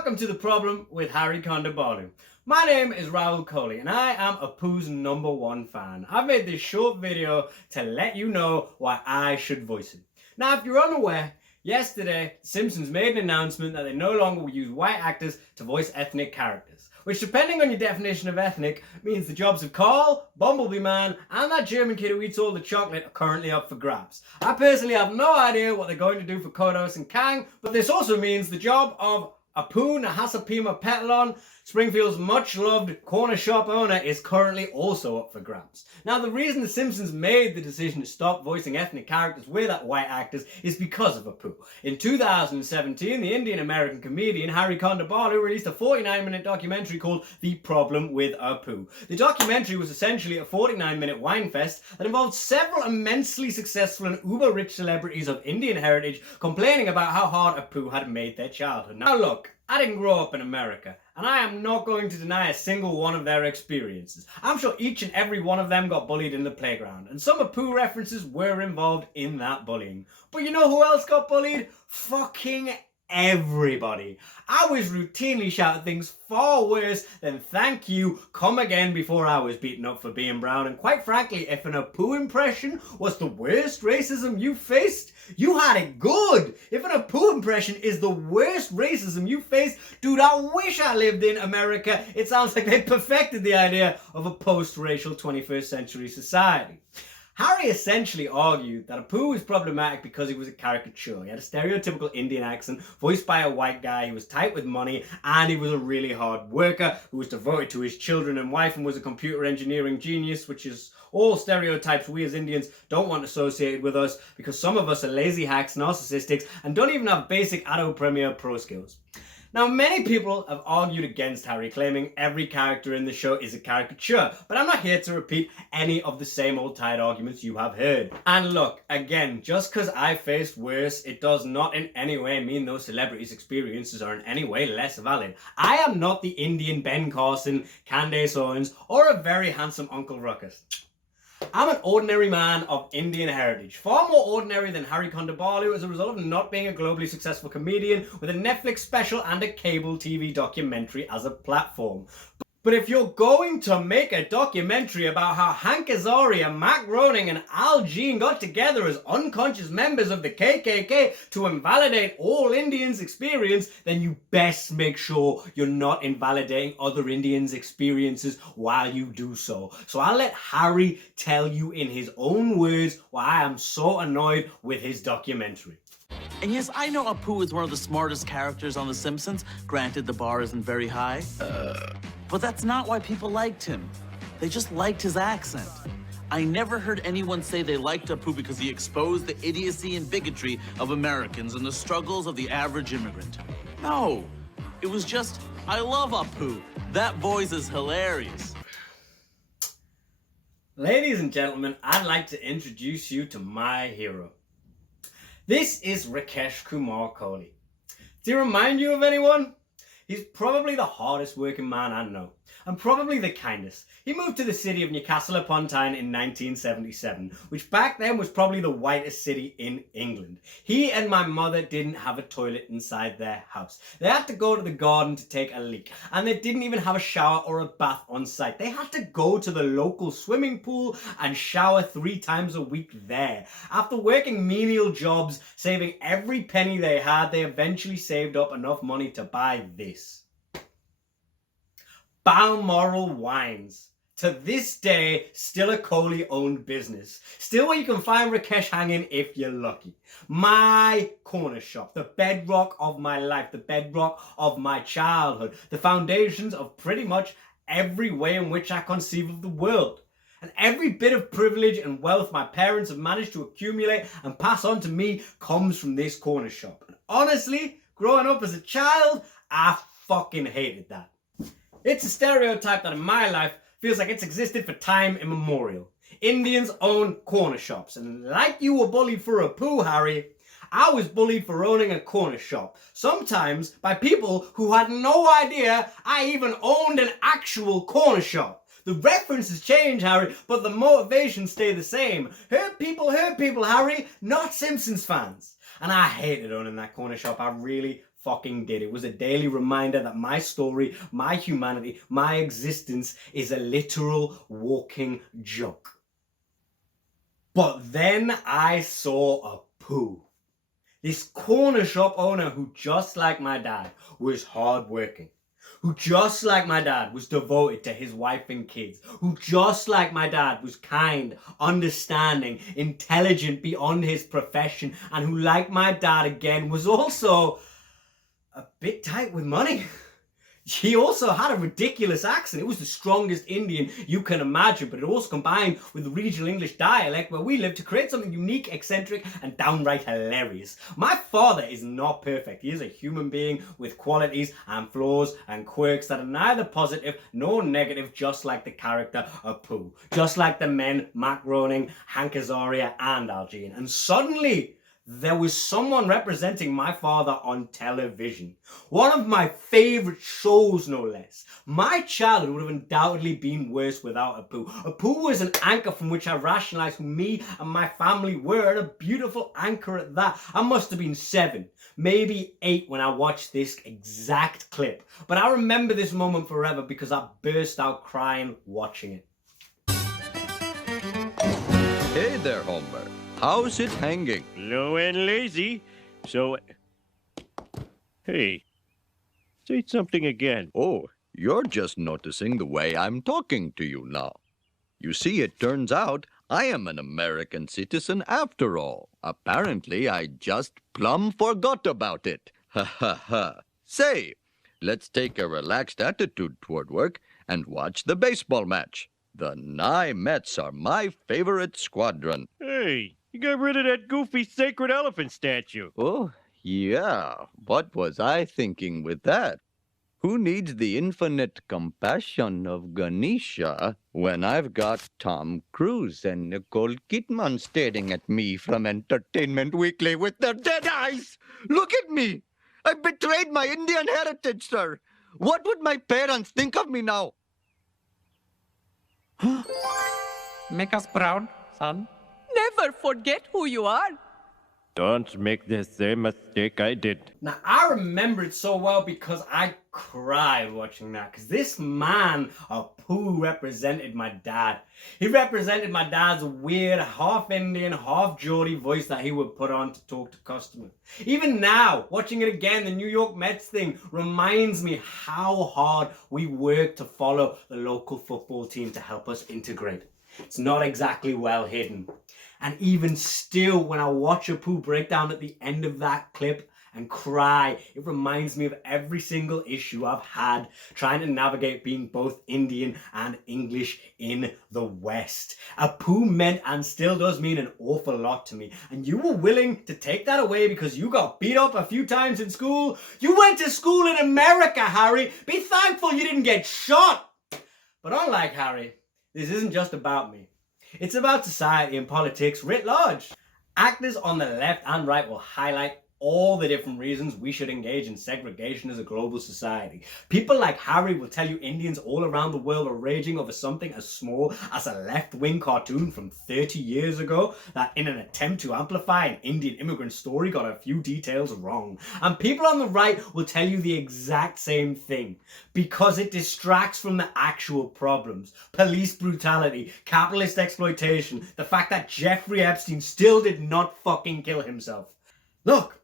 Welcome to The Problem with Hari Kondabolus. My name is Raul Kohli and I am Apu's #1 fan. I've made this short video to let you know why I should voice him. Now, if you're unaware, yesterday Simpsons made an announcement that they no longer will use white actors to voice ethnic characters, which, depending on your definition of ethnic, means the jobs of Carl, Bumblebee Man, and that German kid who eats all the chocolate are currently up for grabs. I personally have no idea what they're going to do for Kodos and Kang, but this also means the job of Apu Nahasapima Petalon, Springfield's much-loved corner shop owner, is currently also up for grabs. Now, the reason The Simpsons made the decision to stop voicing ethnic characters with white actors is because of Apu. In 2017, the Indian-American comedian Hari Kondabolus released a 49-minute documentary called The Problem with Apu. The documentary was essentially a 49-minute wine fest that involved several immensely successful and uber-rich celebrities of Indian heritage complaining about how hard Apu had made their childhood. Now look, I didn't grow up in America, and I am not going to deny a single one of their experiences. I'm sure each and every one of them got bullied in the playground, and some Apu references were involved in that bullying. But you know who else got bullied? Fucking everybody. I was routinely shouted things far worse than "thank you, come again" before I was beaten up for being brown, and quite frankly, if an Apu impression was the worst racism you faced, you had it good. If an Apu impression is the worst racism you faced, dude, I wish I lived in America. It sounds like they perfected the idea of a post-racial 21st century society. Hari essentially argued that Apu was problematic because he was a caricature. He had a stereotypical Indian accent, voiced by a white guy, he was tight with money, and he was a really hard worker who was devoted to his children and wife and was a computer engineering genius, which is all stereotypes we as Indians don't want associated with us because some of us are lazy hacks, narcissistics, and don't even have basic Adobe Premiere Pro skills. Now, many people have argued against Hari, claiming every character in the show is a caricature, but I'm not here to repeat any of the same old tired arguments you have heard. And look, again, just because I faced worse, it does not in any way mean those celebrities' experiences are in any way less valid. I am not the Indian Ben Carson, Candace Owens, or a very handsome Uncle Ruckus. I'm an ordinary man of Indian heritage, far more ordinary than Hari Kondabolus as a result of not being a globally successful comedian with a Netflix special and a cable TV documentary as a platform. But if you're going to make a documentary about how Hank Azaria, Matt Groening, and Al Jean got together as unconscious members of the KKK to invalidate all Indians' experience, then you best make sure you're not invalidating other Indians' experiences while you do so. So I'll let Hari tell you in his own words why I am so annoyed with his documentary. And yes, I know Apu is one of the smartest characters on The Simpsons. Granted, the bar isn't very high. But that's not why people liked him. They just liked his accent. I never heard anyone say they liked Apu because he exposed the idiocy and bigotry of Americans and the struggles of the average immigrant. No, it was just, I love Apu. That voice is hilarious. Ladies and gentlemen, I'd like to introduce you to my hero. This is Rakesh Kumar Kohli. Does he remind you of anyone? He's probably the hardest working man I know, and probably the kindest. He moved to the city of Newcastle upon Tyne in 1977, which back then was probably the whitest city in England. He and my mother didn't have a toilet inside their house. They had to go to the garden to take a leak, and they didn't even have a shower or a bath on site. They had to go to the local swimming pool and shower 3 times a week there. After working menial jobs, saving every penny they had, they eventually saved up enough money to buy this. Balmoral Wines. To this day, still a Kohli-owned business. Still where you can find Rakesh hanging if you're lucky. My corner shop, the bedrock of my life, the bedrock of my childhood, the foundations of pretty much every way in which I conceive of the world. And every bit of privilege and wealth my parents have managed to accumulate and pass on to me comes from this corner shop. And honestly, growing up as a child, I fucking hated that. It's a stereotype that in my life feels like it's existed for time immemorial. Indians own corner shops, and like you were bullied for Apu, Hari, I was bullied for owning a corner shop. Sometimes by people who had no idea I even owned an actual corner shop. The references change, Hari, but the motivations stay the same. Hurt people, Hari, not Simpsons fans. And I hated owning that corner shop. I really fucking did. It was a daily reminder that my story, my humanity, my existence is a literal walking joke. But then I saw a poo. This corner shop owner who, just like my dad, was hardworking. Who, just like my dad, was devoted to his wife and kids. Who, just like my dad, was kind, understanding, intelligent beyond his profession. And who, like my dad again, was also a bit tight with money. He also had a ridiculous accent. It was the strongest Indian you can imagine, but it also combined with the regional English dialect where we live to create something unique, eccentric, and downright hilarious. My father is not perfect. He is a human being with qualities and flaws and quirks that are neither positive nor negative, just like the character of Pooh. Just like the men Matt Groening, Hank Azaria, and Al Jean. And suddenly, there was someone representing my father on television. One of my favorite shows, no less. My childhood would have undoubtedly been worse without Apu. Apu was an anchor from which I rationalized who me and my family were, and a beautiful anchor at that. I must have been 7, maybe 8 when I watched this exact clip. But I remember this moment forever because I burst out crying watching it. Hey there, Homer. How's it hanging? Low and lazy. So, hey, say something again. Oh, you're just noticing the way I'm talking to you now. You see, it turns out I am an American citizen after all. Apparently, I just plumb forgot about it. Ha ha ha. Say, let's take a relaxed attitude toward work and watch the baseball match. The Nye Mets are my favorite squadron. Hey, you got rid of that goofy sacred elephant statue. Oh, yeah. What was I thinking with that? Who needs the infinite compassion of Ganesha when I've got Tom Cruise and Nicole Kidman staring at me from Entertainment Weekly with their dead eyes? Look at me! I betrayed my Indian heritage, sir. What would my parents think of me now? Make us proud, son. Never forget who you are. Don't make the same mistake I did. Now, I remember it so well because I cried watching that. Because this man, Apu, represented my dad. He represented my dad's weird, half-Indian, half-Geordie voice that he would put on to talk to customers. Even now, watching it again, the New York Mets thing reminds me how hard we work to follow the local football team to help us integrate. It's not exactly well hidden. And even still, when I watch Apu break down at the end of that clip and cry, it reminds me of every single issue I've had trying to navigate being both Indian and English in the West. Apu meant and still does mean an awful lot to me. And you were willing to take that away because you got beat up a few times in school? You went to school in America, Harry. Be thankful you didn't get shot. But unlike Harry, this isn't just about me. It's about society and politics writ large. Actors on the left and right will highlight all the different reasons we should engage in segregation as a global society. People like Harry will tell you Indians all around the world are raging over something as small as a left-wing cartoon from 30 years ago that, in an attempt to amplify an Indian immigrant story, got a few details wrong. And people on the right will tell you the exact same thing because it distracts from the actual problems. Police brutality, capitalist exploitation, the fact that Jeffrey Epstein still did not fucking kill himself. Look,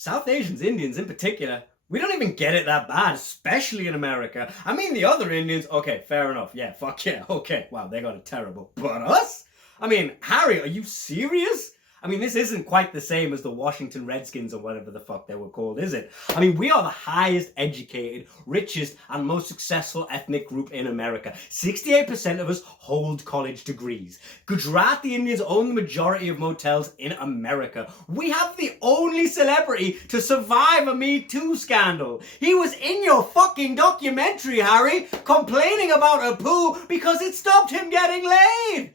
South Asians, Indians in particular, we don't even get it that bad, especially in America. I mean, the other Indians, okay, fair enough. Yeah, fuck yeah, okay. Wow, they got it terrible. But us? I mean, Harry, are you serious? I mean, this isn't quite the same as the Washington Redskins or whatever the fuck they were called, is it? I mean, we are the highest educated, richest, and most successful ethnic group in America. 68% of us hold college degrees. Gujarati Indians own the majority of motels in America. We have the only celebrity to survive a Me Too scandal. He was in your fucking documentary, Harry, complaining about Apu because it stopped him getting laid.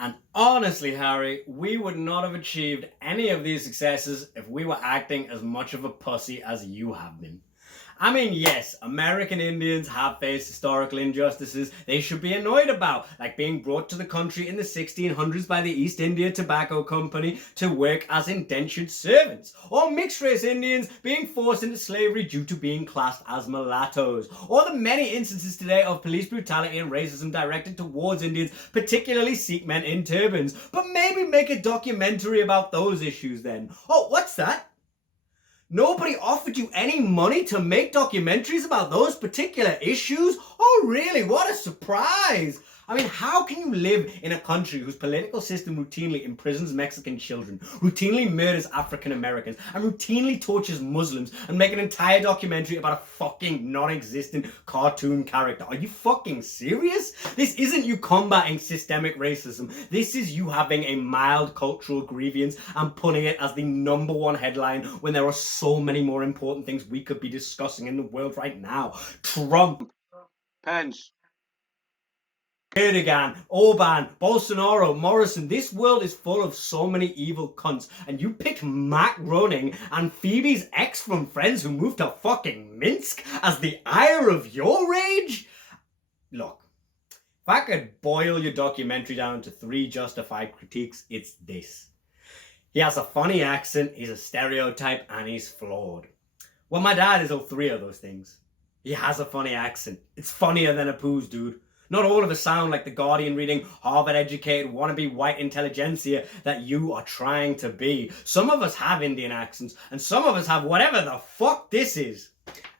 And honestly, Harry, we would not have achieved any of these successes if we were acting as much of a pussy as you have been. I mean, yes, American Indians have faced historical injustices they should be annoyed about, like being brought to the country in the 1600s by the East India Tobacco Company to work as indentured servants, or mixed-race Indians being forced into slavery due to being classed as mulattoes, or the many instances today of police brutality and racism directed towards Indians, particularly Sikh men in turbans. But maybe make a documentary about those issues then. Oh, what's that? Nobody offered you any money to make documentaries about those particular issues? Oh really, what a surprise! I mean, how can you live in a country whose political system routinely imprisons Mexican children, routinely murders African Americans, and routinely tortures Muslims, and make an entire documentary about a fucking non-existent cartoon character? Are you fucking serious? This isn't you combating systemic racism. This is you having a mild cultural grievance and putting it as the #1 headline when there are so many more important things we could be discussing in the world right now. Trump. Pence. Erdogan, Orban, Bolsonaro, Morrison. This world is full of so many evil cunts, and you picked Matt Groening and Phoebe's ex from Friends who moved to fucking Minsk as the ire of your rage? Look, if I could boil your documentary down to 3 justified critiques, it's this. He has a funny accent, he's a stereotype, and he's flawed. Well, my dad is all 3 of those things. He has a funny accent. It's funnier than Apu's, dude. Not all of us sound like the Guardian reading Harvard-educated wannabe white intelligentsia that you are trying to be. Some of us have Indian accents, and some of us have whatever the fuck this is.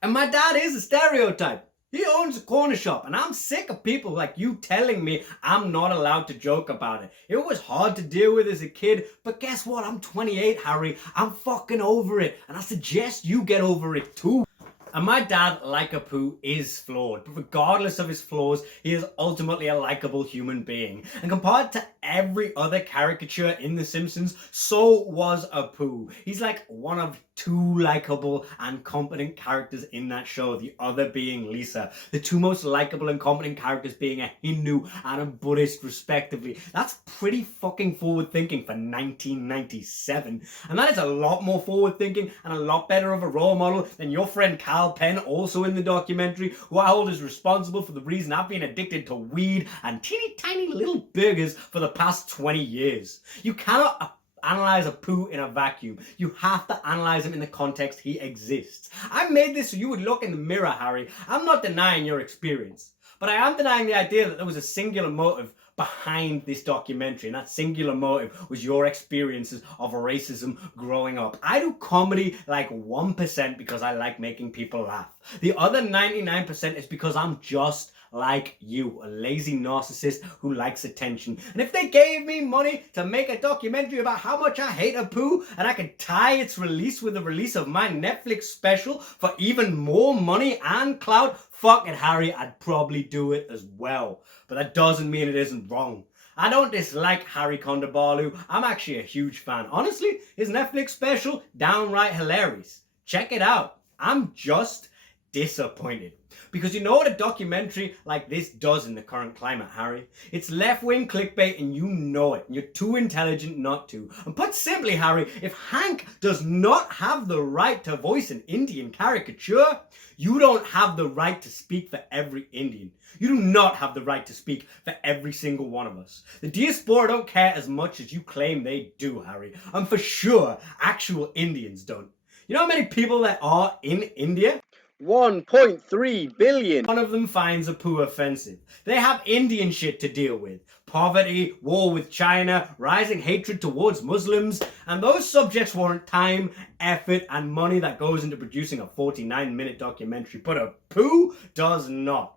And my dad is a stereotype. He owns a corner shop, and I'm sick of people like you telling me I'm not allowed to joke about it. It was hard to deal with as a kid, but guess what? I'm 28, Harry. I'm fucking over it, and I suggest you get over it too. And my dad, like Apu, is flawed, but regardless of his flaws, he is ultimately a likable human being. And compared to every other caricature in The Simpsons, so was Apu. He's like one of 2 likable and competent characters in that show, the other being Lisa. The 2 most likable and competent characters being a Hindu and a Buddhist, respectively. That's pretty fucking forward-thinking for 1997. And that is a lot more forward-thinking and a lot better of a role model than your friend Cal Penn, also in the documentary, who I hold is responsible for the reason I've been addicted to weed and teeny tiny little burgers for the past 20 years. You cannot analyze Apu in a vacuum. You have to analyze him in the context he exists. I made this so you would look in the mirror, Harry. I'm not denying your experience, but I am denying the idea that there was a singular motive behind this documentary, and that singular motive was your experiences of racism growing up. I do comedy like 1% because I like making people laugh. The other 99% is because I'm just like you, a lazy narcissist who likes attention. And if they gave me money to make a documentary about how much I hate Apu, and I could tie its release with the release of my Netflix special for even more money and clout, fuck it, Harry, I'd probably do it as well. But that doesn't mean it isn't wrong. I don't dislike Hari Kondabolus. I'm actually a huge fan. Honestly, his Netflix special, downright hilarious. Check it out. I'm just disappointed. Because you know what a documentary like this does in the current climate, Harry? It's left-wing clickbait and you know it. And you're too intelligent not to. And put simply, Harry, if Hank does not have the right to voice an Indian caricature, you don't have the right to speak for every Indian. You do not have the right to speak for every single one of us. The diaspora don't care as much as you claim they do, Harry. And for sure, actual Indians don't. You know how many people there are in India? 1.3 billion. None of them finds Apu offensive. They have Indian shit to deal with. Poverty, war with China, rising hatred towards Muslims, and those subjects warrant time, effort, and money that goes into producing a 49-minute documentary, but Apu does not.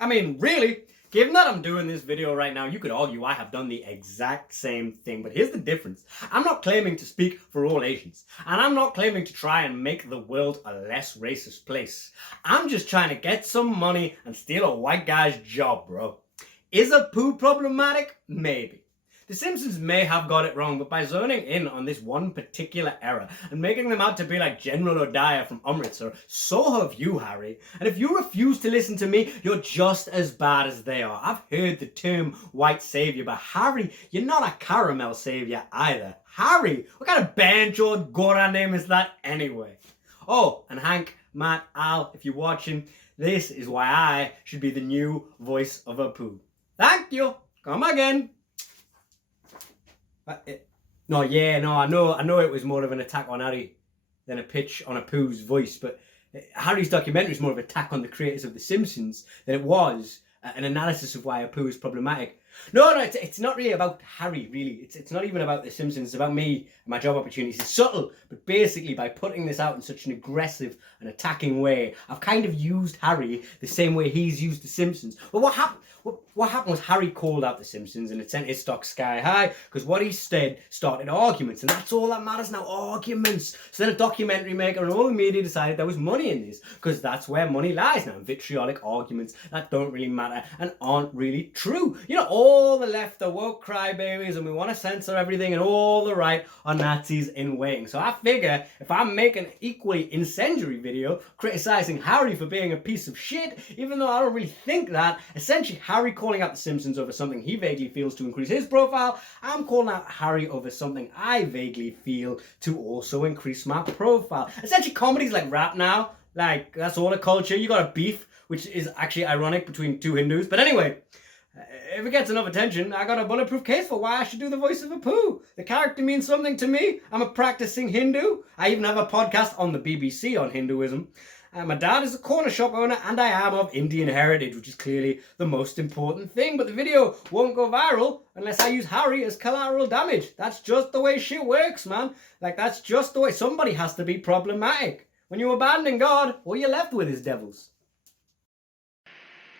I mean, really, given that I'm doing this video right now, you could argue I have done the exact same thing, but here's the difference. I'm not claiming to speak for all Asians, and I'm not claiming to try and make the world a less racist place. I'm just trying to get some money and steal a white guy's job, bro. Is Apu problematic? Maybe. The Simpsons may have got it wrong, but by zoning in on this one particular error and making them out to be like General Odaya from Amritsar, so have you, Harry. And if you refuse to listen to me, you're just as bad as they are. I've heard the term white savior, but Harry, you're not a caramel savior either. Harry, what kind of banjo Gora name is that anyway? Oh, and Hank, Matt, Al, if you're watching, this is why I should be the new voice of Apu. Thank you. Come again. I know it was more of an attack on Harry than a pitch on Apu's voice, but Harry's documentary is more of an attack on the creators of The Simpsons than it was an analysis of why Apu is problematic. No, it's not really about Harry, really. It's not even about The Simpsons. It's about me and my job opportunities. It's subtle, but basically by putting this out in such an aggressive and attacking way, I've kind of used Harry the same way he's used The Simpsons. But what happened was Harry called out The Simpsons and it sent his stock sky high because what he said started arguments, and that's all that matters now, arguments. So then a documentary maker and all the media decided there was money in this because that's where money lies now, vitriolic arguments that don't really matter and aren't really true. You know, all the left are woke crybabies and we want to censor everything, and all the right are Nazis in waiting. So I figure if I make an equally incendiary video criticizing Harry for being a piece of shit, even though I don't really think that, essentially Harry calling out The Simpsons over something he vaguely feels to increase his profile, I'm calling out Harry over something I vaguely feel to also increase my profile. Essentially comedy's like rap now, like that's all a culture. You got a beef, which is actually ironic, between two Hindus. But anyway, if it gets enough attention, I got a bulletproof case for why I should do the voice of Apu. The character means something to me. I'm a practicing Hindu. I even have a podcast on the BBC on Hinduism. My dad is a corner shop owner and I am of Indian heritage, which is clearly the most important thing. But the video won't go viral unless I use Harry as collateral damage. That's just the way shit works, man. Like, that's just the way. Somebody has to be problematic. When you abandon God, all you're left with is devils.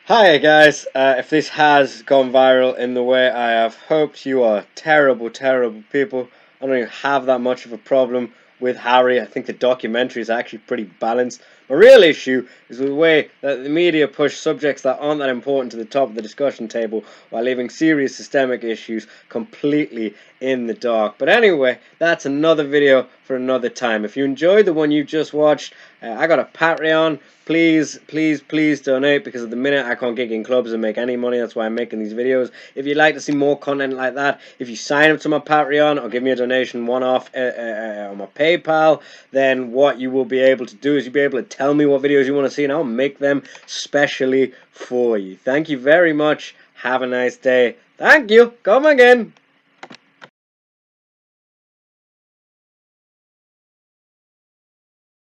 Hi guys, if this has gone viral in the way I have hoped, you are terrible, terrible people. I don't even have that much of a problem with Harry. I think the documentary is actually pretty balanced. My real issue is with the way that the media push subjects that aren't that important to the top of the discussion table while leaving serious systemic issues completely in the dark. But anyway, that's another video for another time. If you enjoyed the one you just watched, I got a Patreon. Please, please, please donate, because at the minute I can't gig in clubs and make any money. That's why I'm making these videos. If you'd like to see more content like that, if you sign up to my Patreon or give me a donation one-off on my PayPal, then what you will be able to do is you'll be able to tell me what videos you want to see and I'll make them specially for you. Thank you very much. Have a nice day. Thank you. Come again.